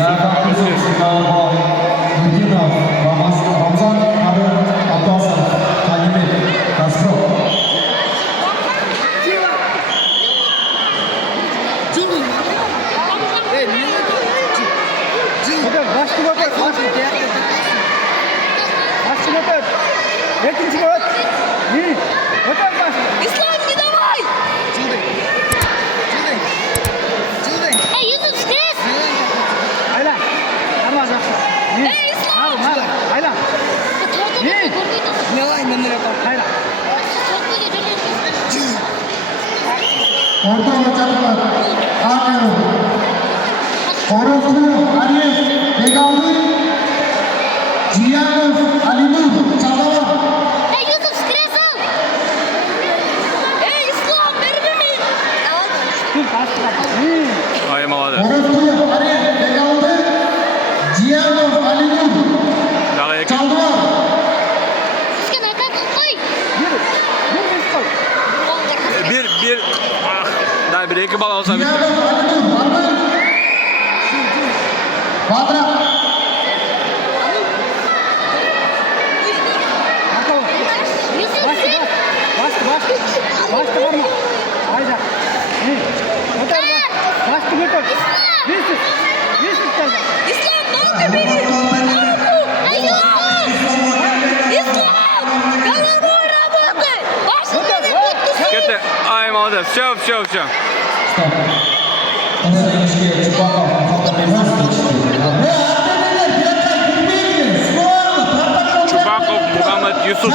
Yusuf. Ramzan abi Abdülhasan, Halimi, Castro. Ислам, не давай! Эй, Юсуп, стресс! Эй, Ислам! Orta ortalıklar. Arıyorum. Orospu, Arif, Begaldi, Cihanov, Alimov, Çalava. Эй, Юсуп, стресс ал! Эй, Ислам, бермей! Ай, молодец. Orospu, Arif, Begaldi, Cihanov, Alimov, Дағы екен. Çalava. Сізген айтатын қой! Bir. Ah. Дай, bir екі бал алса бітті. Cihanov, Alimov, Barbar. Badra. Юсуп, сен! Ислам, ногу бери! Ногу! Эй, Юсуп! Ислам! Головой работай! Башыңды көттісің! Кетті. Ай, молодец. Все. Стоп. Константин Чубаков, Чубаков, Мухаммед Юсуф.